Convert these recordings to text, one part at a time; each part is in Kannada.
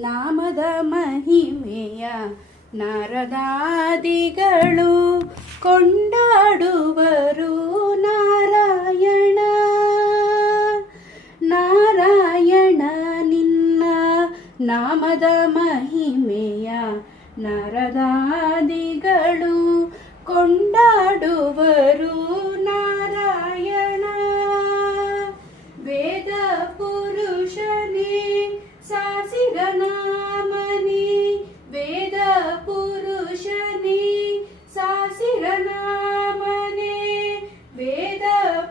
ನಾಮದ ಮಹಿಮೆಯ ನಾರದಾದಿಗಳು ಕೊಂಡಾಡುವರು ನಾರಾಯಣ ನಾರಾಯಣ ನಿನ್ನ ನಾಮದ ಮಹಿಮೆಯ ನಾರದಾದಿಗಳು ಕೊಂಡಾಡುವರು ನಾರಾಯಣ ವೇದ ಪುರುಷನೇ ಸಾಸಿರನಾಮನಿ ವೇದ ಪುರುಷನೇ ಸಾಸಿರನಾಮನೆ ವೇದ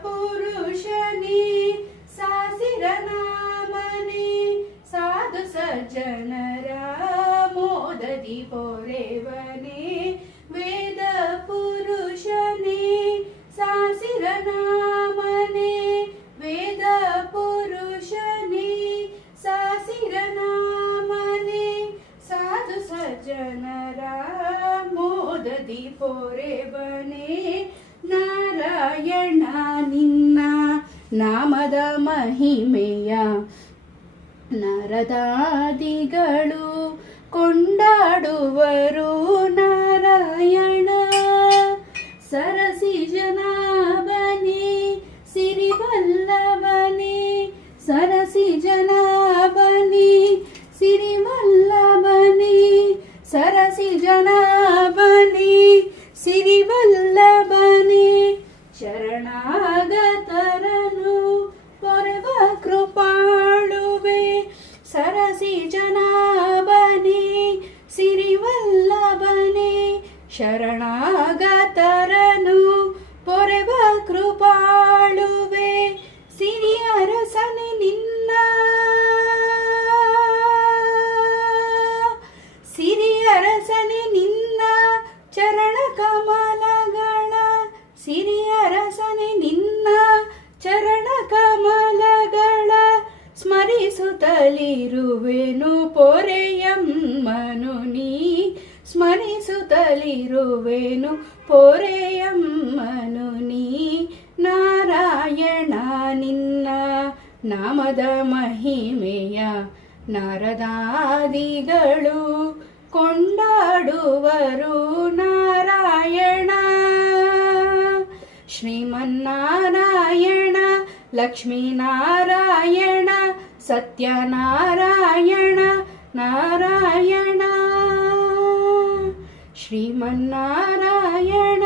ಪುರುಷನೇ ಸಾಸಿರನಾಮನೆ ಸಾಧು ಸಜ್ಜನರ ಮೋದದಿ ಪೊರೆವನೆ ವೇದ ಪುರುಷನೇ ಸಾಸಿರನಾಮನೆ ವೇದ ಪುರುಷನೇ ಸಾಸಿರನಾಮನೆ ಸಾಧು ಸಜ್ಜನರ ಮೋದದಿ ಪೊರೆವನೆ ನಾರಾಯಣ ನಿನ್ನ ನಾಮದ ಮಹಿಮೆಯ ನಾರದಾದಿಗಳು ಕೊಂಡಾಡುವರು ನಾರಾಯಣ ಸರಸಿಜನಾಭನೆ ಸಿರಿವಲ್ಲಭನೆ ಸರಸಿಜನಾಭನೆ ಸಿರಿವಲ್ಲಭನೆ ಸರಸಿಜನಾಭನೆ ಸಿರಿವಲ್ಲಭನೆ ಶರಣಾಗತರನು ಪೊರೆವ ಕೃಪಾಳುವೆ ಸರಸಿಜನಾಭನೆ ಸಿರಿವಲ್ಲಭನೆ ಶರಣಾಗತರನು ಪೊರೆವ ಕೃಪಾಳುವೆ ಸಿರಿ ಅರಸನೆ ನಿನ್ನ ಸಿರಿ ಅರಸನೆ ನಿನ್ನ ಚರಣ ಕಮಲಗಳ ಸಿರಿ ಅರಸನೆ ನಿನ್ನ ಚರಣ ಕಮಲಗಳ ಸ್ಮರಿಸುತ್ತಲಿರುವೆನು ಪೊರೆಯಮ್ಮನು ನೀ ಸ್ಮರಿಸುತ್ತಲಿರುವೆನು ಪೊರೆಯಮ್ಮನು ನೀ ನಾರಾಯಣ ನಿನ್ನ ನಾಮದ ಮಹಿಮೆಯ ನಾರದಾದಿಗಳು ಕೊಂಡಾಡುವರು ನಾರಾಯಣ ಶ್ರೀಮನ್ನಾರಾಯಣ ಲಕ್ಷ್ಮೀನಾರಾಯಣ ಸತ್ಯನಾರಾಯಣ ನಾರಾಯಣ ಶ್ರೀಮನ್ನಾರಾಯಣ